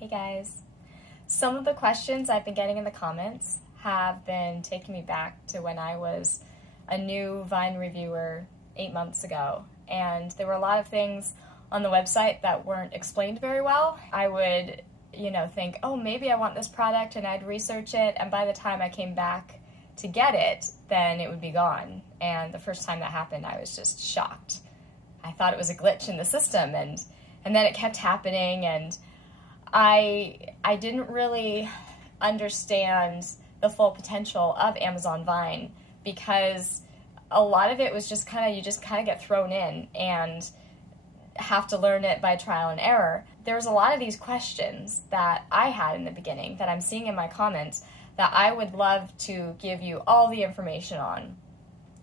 Hey guys. Some of the questions I've been getting in the comments have been taking me back to when I was a new Vine reviewer 8 months ago, and there were a lot of things on the website that weren't explained very well. I would, think, oh, maybe I want this product, and I'd research it, and by the time I came back to get it, then it would be gone. And the first time that happened, I was just shocked. I thought it was a glitch in the system, and then it kept happening, and I didn't really understand the full potential of Amazon Vine, because a lot of it was just you just get thrown in and have to learn it by trial and error. There's a lot of these questions that I had in the beginning that I'm seeing in my comments that I would love to give you all the information on.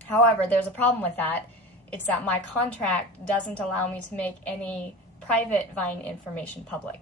However, there's a problem with that. It's that my contract doesn't allow me to make any private Vine information public,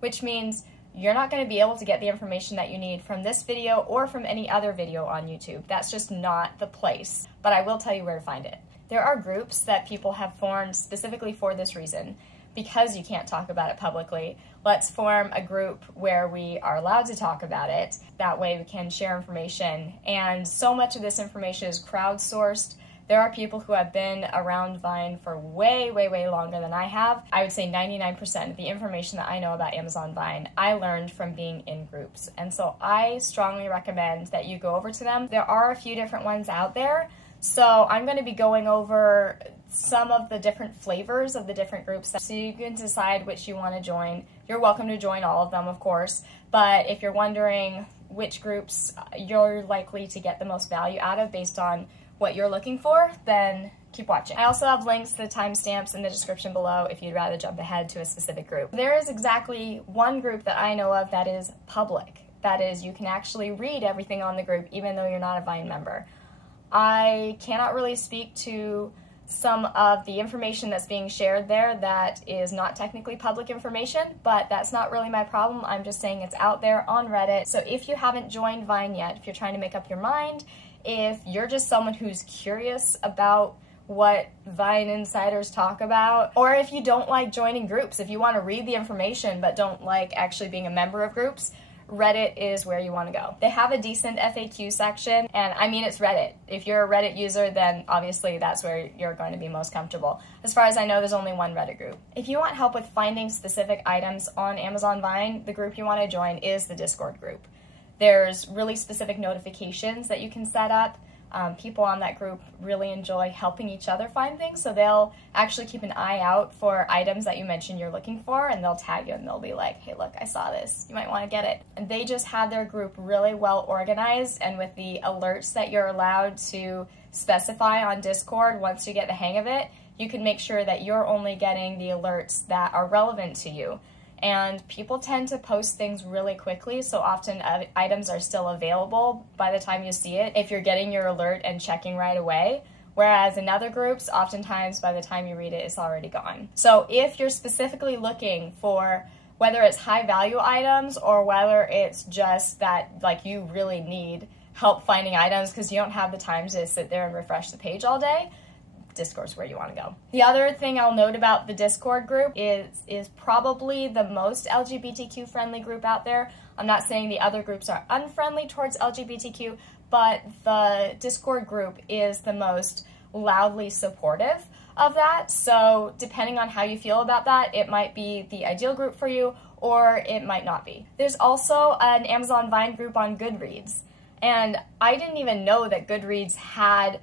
which means you're not going to be able to get the information that you need from this video or from any other video on YouTube. That's just not the place, but I will tell you where to find it. There are groups that people have formed specifically for this reason. Because you can't talk about it publicly, let's form a group where we are allowed to talk about it. That way we can share information, and so much of this information is crowdsourced. There are people who have been around Vine for way, way, way longer than I have. I would say 99% of the information that I know about Amazon Vine, I learned from being in groups. And so I strongly recommend that you go over to them. There are a few different ones out there. So I'm going to be going over some of the different flavors of the different groups, so you can decide which you want to join. You're welcome to join all of them, of course, but if you're wondering which groups you're likely to get the most value out of based on what you're looking for, then keep watching. I also have links to the timestamps in the description below if you'd rather jump ahead to a specific group. There is exactly one group that I know of that is public. That is, you can actually read everything on the group even though you're not a Vine member. I cannot really speak to some of the information that's being shared there that is not technically public information, but that's not really my problem. I'm just saying it's out there on Reddit. So if you haven't joined Vine yet, if you're trying to make up your mind, if you're just someone who's curious about what Vine insiders talk about, or if you don't like joining groups, if you want to read the information but don't like actually being a member of groups, Reddit is where you want to go. They have a decent FAQ section, and I mean, it's Reddit. If you're a Reddit user, then obviously that's where you're going to be most comfortable. As far as I know, there's only one Reddit group. If you want help with finding specific items on Amazon Vine, the group you want to join is the Discord group. There's really specific notifications that you can set up. People on that group really enjoy helping each other find things, so they'll actually keep an eye out for items that you mentioned you're looking for, and they'll tag you and they'll be like, hey, look, I saw this. You might want to get it. And they just have their group really well organized, and with the alerts that you're allowed to specify on Discord, once you get the hang of it, you can make sure that you're only getting the alerts that are relevant to you. And people tend to post things really quickly, so often items are still available by the time you see it if you're getting your alert and checking right away. Whereas in other groups, oftentimes by the time you read it, it's already gone. So if you're specifically looking for whether it's high value items or whether it's just that you really need help finding items because you don't have the time to sit there and refresh the page all day, Discord's where you want to go. The other thing I'll note about the Discord group is probably the most LGBTQ friendly group out there. I'm not saying the other groups are unfriendly towards LGBTQ, but the Discord group is the most loudly supportive of that. So depending on how you feel about that, it might be the ideal group for you or it might not be. There's also an Amazon Vine group on Goodreads, and I didn't even know that Goodreads had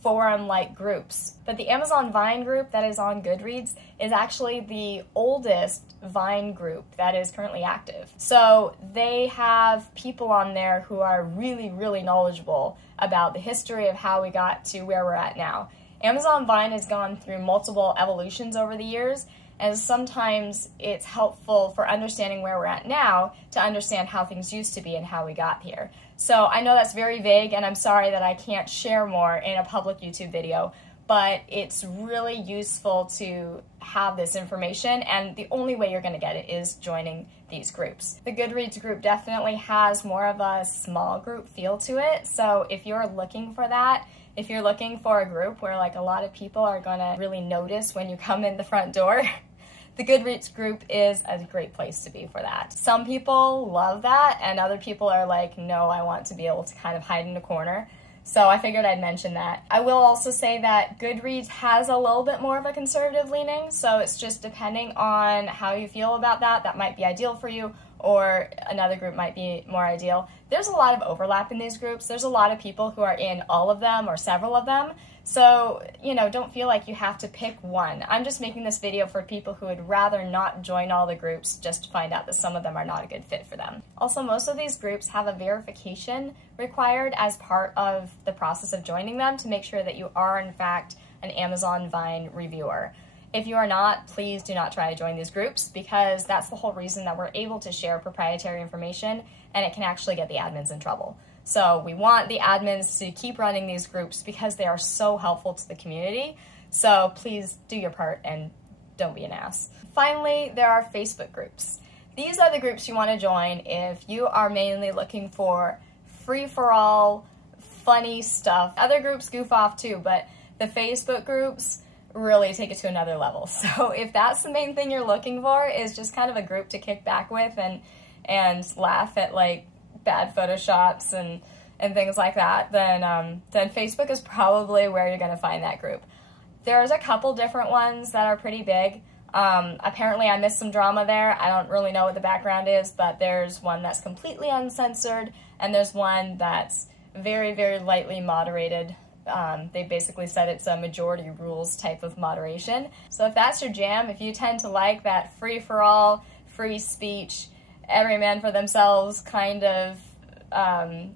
forum-like groups. But the Amazon Vine group that is on Goodreads is actually the oldest Vine group that is currently active. So they have people on there who are really, really knowledgeable about the history of how we got to where we're at now. Amazon Vine has gone through multiple evolutions over the years, and sometimes it's helpful for understanding where we're at now to understand how things used to be and how we got here. So I know that's very vague, and I'm sorry that I can't share more in a public YouTube video, but it's really useful to have this information, and the only way you're going to get it is joining these groups. The Goodreads group definitely has more of a small group feel to it, so if you're looking for that, if you're looking for a group where a lot of people are going to really notice when you come in the front door, the Goodreads group is a great place to be for that. Some people love that, and other people are like, no, I want to be able to kind of hide in a corner. So I figured I'd mention that. I will also say that Goodreads has a little bit more of a conservative leaning, so it's just depending on how you feel about that. That might be ideal for you, or another group might be more ideal. There's a lot of overlap in these groups. There's a lot of people who are in all of them or several of them. So, you know, don't feel like you have to pick one. I'm just making this video for people who would rather not join all the groups just to find out that some of them are not a good fit for them. Also, most of these groups have a verification required as part of the process of joining them to make sure that you are, in fact, an Amazon Vine reviewer. If you are not, please do not try to join these groups, because that's the whole reason that we're able to share proprietary information, and it can actually get the admins in trouble. So we want the admins to keep running these groups because they are so helpful to the community. So please do your part and don't be an ass. Finally, there are Facebook groups. These are the groups you want to join if you are mainly looking for free-for-all, funny stuff. Other groups goof off too, but the Facebook groups really take it to another level. So if that's the main thing you're looking for, is just kind of a group to kick back with and laugh at like bad photoshops and things like that, then Facebook is probably where you're going to find that group. There's a couple different ones that are pretty big. Apparently I missed some drama there. I don't really know what the background is, but there's one that's completely uncensored, and there's one that's very, very lightly moderated. They basically said it's a majority rules type of moderation. So if that's your jam, if you tend to like that free-for-all, free speech, every man for themselves kind of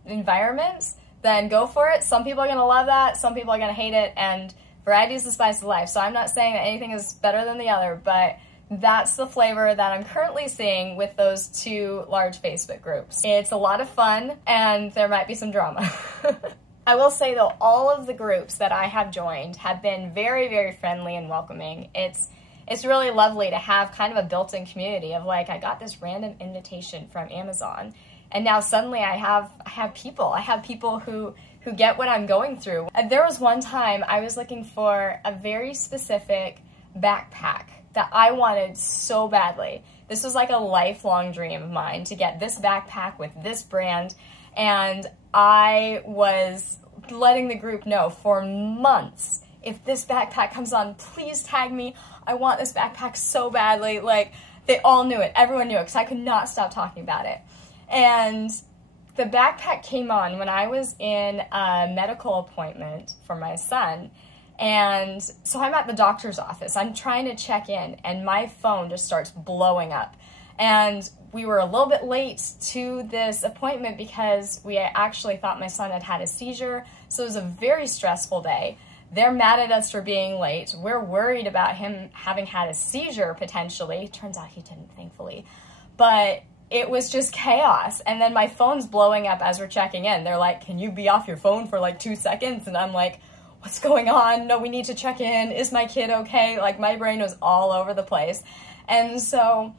environment, then go for it. Some people are going to love that, some people are going to hate it, and variety is the spice of life. So I'm not saying that anything is better than the other, but that's the flavor that I'm currently seeing with those two large Facebook groups. It's a lot of fun, and there might be some drama. I will say though, all of the groups that I have joined have been very, very friendly and welcoming. It's really lovely to have kind of a built-in community of like, I got this random invitation from Amazon, and now suddenly I have people who get what I'm going through. There was one time I was looking for a very specific backpack that I wanted so badly. This was like a lifelong dream of mine, to get this backpack with this brand, and I was letting the group know for months, if this backpack comes on, please tag me. I want this backpack so badly. Like, they all knew it. Everyone knew it, because I could not stop talking about it. And the backpack came on when I was in a medical appointment for my son. And so I'm at the doctor's office. I'm trying to check in, and my phone just starts blowing up. And we were a little bit late to this appointment because we actually thought my son had had a seizure. So it was a very stressful day. They're mad at us for being late. We're worried about him having had a seizure, potentially. Turns out he didn't, thankfully. But it was just chaos. And then my phone's blowing up as we're checking in. They're like, can you be off your phone for like 2 seconds? And I'm like, what's going on? No, we need to check in. Is my kid okay? Like, my brain was all over the place. And so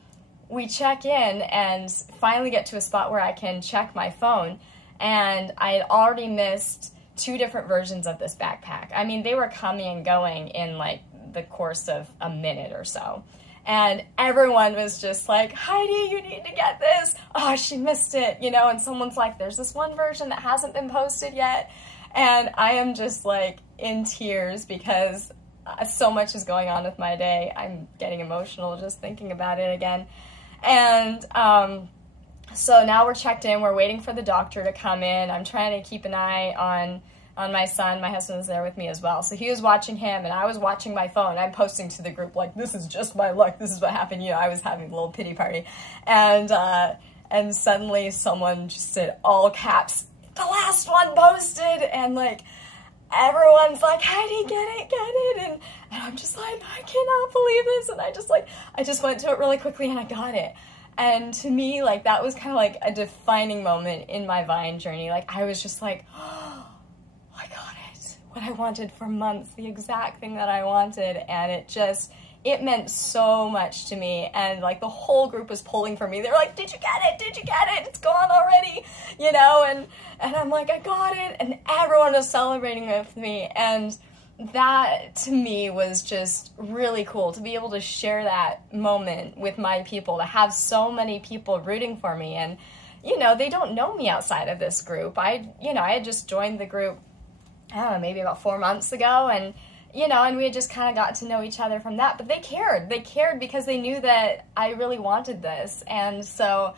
we check in and finally get to a spot where I can check my phone. And I had already missed 2 different versions of this backpack. I mean, they were coming and going in like the course of a minute or so. And everyone was just like, Heidi, you need to get this. Oh, she missed it, you know, and someone's like, there's this one version that hasn't been posted yet. And I am just like in tears because so much is going on with my day. I'm getting emotional just thinking about it again. And so now we're checked in, we're waiting for the doctor to come in. I'm trying to keep an eye on my son. My husband was there with me as well. So he was watching him, and I was watching my phone. I'm posting to the group, like, this is just my luck. This is what happened. You know, I was having a little pity party. And suddenly someone just said, all caps, the last one posted. And, like, everyone's like, Heidi, get it. And I'm just like, I cannot believe this. And I just went to it really quickly, and I got it. And to me, like, that was kind of like a defining moment in my Vine journey. Like, I was just like, oh, I got it. What I wanted for months, the exact thing that I wanted. And it meant so much to me. And, like, the whole group was pulling for me. They were like, did you get it? Did you get it? It's gone already. You know, and I'm like, I got it. And everyone was celebrating with me. And that to me was just really cool to be able to share that moment with my people, to have so many people rooting for me. And, you know, they don't know me outside of this group. I had just joined the group, I don't know, maybe about 4 months ago, and, you know, and we had just kind of got to know each other from that. But they cared. They cared because they knew that I really wanted this. And so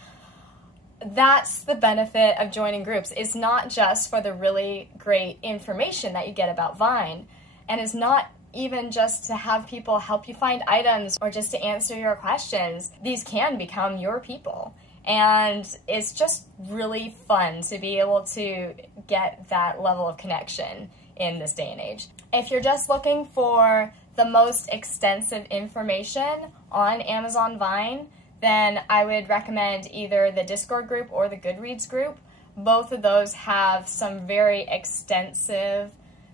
that's the benefit of joining groups. It's not just for the really great information that you get about Vine, and it's not even just to have people help you find items or just to answer your questions. These can become your people. And it's just really fun to be able to get that level of connection in this day and age. If you're just looking for the most extensive information on Amazon Vine, then I would recommend either the Discord group or the Goodreads group. Both of those have some very extensive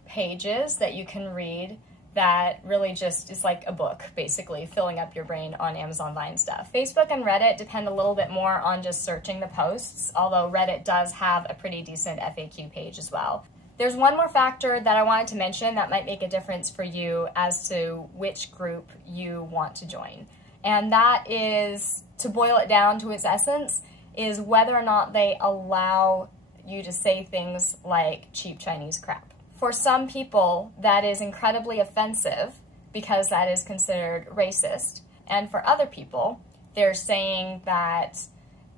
pages that you can read that really just is like a book, basically, filling up your brain on Amazon Vine stuff. Facebook and Reddit depend a little bit more on just searching the posts, although Reddit does have a pretty decent FAQ page as well. There's one more factor that I wanted to mention that might make a difference for you as to which group you want to join. And that is, to boil it down to its essence, is whether or not they allow you to say things like cheap Chinese crap. For some people, that is incredibly offensive because that is considered racist. And for other people, they're saying that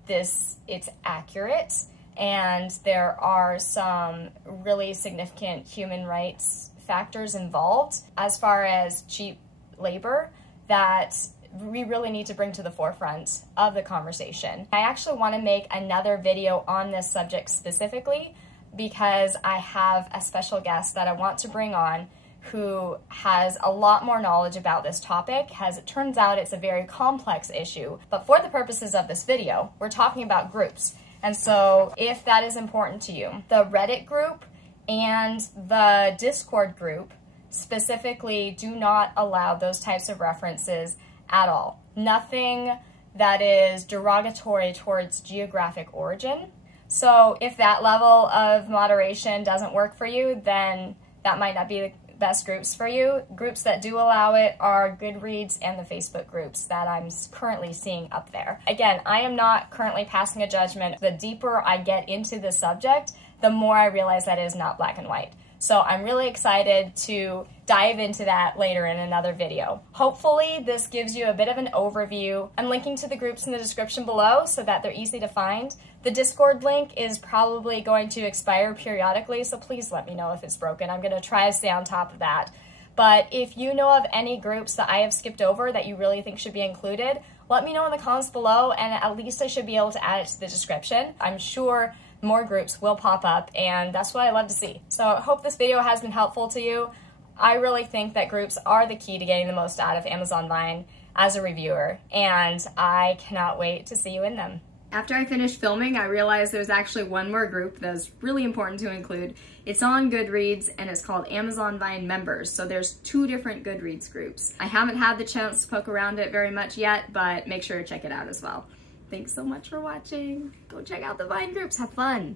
it's accurate and there are some really significant human rights factors involved as far as cheap labor that we really need to bring to the forefront of the conversation. I actually want to make another video on this subject specifically because I have a special guest that I want to bring on who has a lot more knowledge about this topic. As it turns out, it's a very complex issue. But for the purposes of this video, we're talking about groups. And so if that is important to you, the Reddit group and the Discord group specifically do not allow those types of references at all. Nothing that is derogatory towards geographic origin. So if that level of moderation doesn't work for you, then that might not be the best groups for you. Groups that do allow it are Goodreads and the Facebook groups that I'm currently seeing up there. Again, I am not currently passing a judgment. The deeper I get into the subject, the more I realize that it is not black and white. So I'm really excited to dive into that later in another video. Hopefully this gives you a bit of an overview. I'm linking to the groups in the description below so that they're easy to find. The Discord link is probably going to expire periodically, so please let me know if it's broken. I'm going to try to stay on top of that. But if you know of any groups that I have skipped over that you really think should be included, let me know in the comments below, and at least I should be able to add it to the description. I'm sure more groups will pop up, and that's what I love to see. So I hope this video has been helpful to you. I really think that groups are the key to getting the most out of Amazon Vine as a reviewer, and I cannot wait to see you in them. After I finished filming, I realized there's actually one more group that's really important to include. It's on Goodreads, and it's called Amazon Vine Members. So there's 2 different Goodreads groups. I haven't had the chance to poke around it very much yet, but make sure to check it out as well. Thanks so much for watching. Go check out the Vine groups. Have fun.